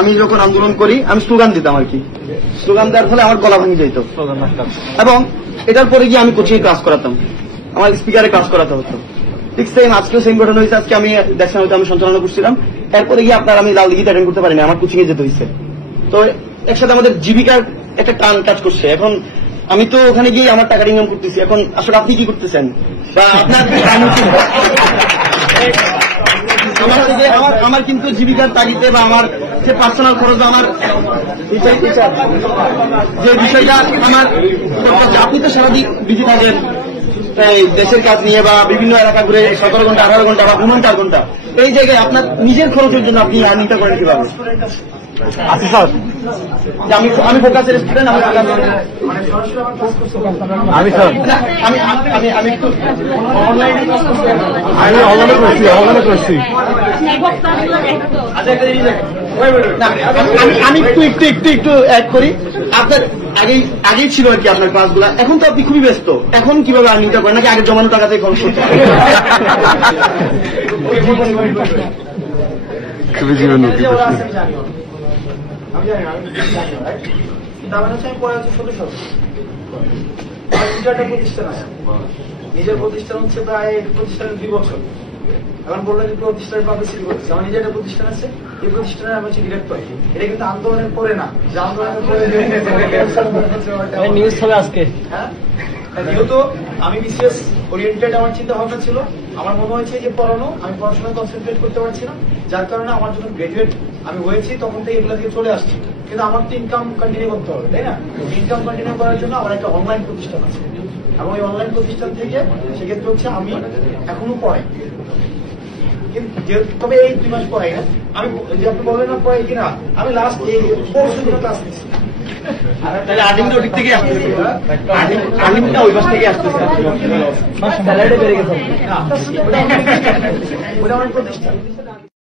আমি যখন আন্দোলন করি আমি স্লোগান দিতাম আর কি, স্লোগান দেওয়ার ফলে আমার গলা ভেঙে যেত। এবং এটার পরে গিয়ে আমি কোচিং ক্লাস করাতাম, আমার স্পিকারে ক্লাস করাতে হতো। ঠিক সেম আজকেও সেম ঘটনা হয়েছে। আজকে আমি দেখছেন হয়তো আমি সঞ্চালনা করছিলাম, এরপরে গিয়ে আপনার আমি লাল দিঘিতে অ্যাটেন্ড করতে পারিনি, আমার কোচিং এ যেতে হয়েছে। তো একসাথে আমাদের জীবিকার একটা টান কাজ করছে। এখন আমি তো ওখানে গিয়ে আমার টাকা ইনকাম করতেছি, এখন আসলে আপনি কি করতেছেন বা আপনার আমার কিন্তু জীবিকার তাগিদে বা আমার যে পার্সোনাল খরচ আমার যে বিষয়টা আমার, আপনি তো সারাদিন বিজি থাকেন দেশের কাজ নিয়ে বা বিভিন্ন এলাকা ঘুরে 17 ঘন্টা 18 ঘন্টা বা 4 ঘন্টা, এই জায়গায় আপনার নিজের খরচের জন্য আপনি আর্নিংটা করেন কিভাবে? আচ্ছা স্যার, আমি ফোকাসের স্টুডেন্ট, আমি স্যার আমি একটু অনলাইনে করছি। আমি একটু অ্যাড করি। আপনার আগেই ছিল আর কি আপনার ক্লাসগুলা, এখন তো আপনি খুবই ব্যস্ত, এখন কিভাবে আর্নিংটা করেন? নাকি আগে জমানো টাকা থেকে খরচ করতে খুবই জীবন আমি জানি না, তার মানে হচ্ছে আমি পড়ে হচ্ছে 16 একটা প্রতিষ্ঠান আছে, নিজের প্রতিষ্ঠান হচ্ছে প্রায় প্রতিষ্ঠানের 2 বছর। এখন বললেন যে প্রতিষ্ঠানের পাবলিসিটি করতেছে, আমার নিজের একটা প্রতিষ্ঠান আছে, এই প্রতিষ্ঠানে আমি হচ্ছে ডিরেক্টর। এটা কিন্তু আন্দোলনের পরে না, যে আন্দোলনের পরে নিউজ হবে আজকে। হ্যাঁ, যেহেতু আমি বিসিএস ওরিয়েন্টেড আমার চিন্তা ভাবনা ছিল, আমার মনে হয়েছে যে পড়ানো, আমি পড়াশোনায় কনসেন্ট্রেট করতে পারছি না, যার কারণে আমার যখন গ্রাজুয়েট আমি হয়েছি তখন থেকে এগুলো থেকে চলে আসছি। কিন্তু আমার তো ইনকাম কন্টিনিউ করতে হবে, তাই না? ইনকাম কন্টিনিউ করার জন্য আমার একটা অনলাইন প্রতিষ্ঠান আছে, এবং ওই অনলাইন প্রতিষ্ঠান থেকে সেক্ষেত্রে হচ্ছে আমি এখনো পড়াই, তবে এই 2 মাস পড়াই না। আমি যে আপনি বললেন না পড়াই কিনা, আমি লাস্ট এই পরশু দিন ক্লাস নিচ্ছি। তাহলে আর্নিংটা ওই দিক থেকে আসতেছে, আর্নিংটা ওই মাস থেকে আসতেছে, স্যালারি বেড়ে গেছে। ওটা আমার প্রতিষ্ঠান।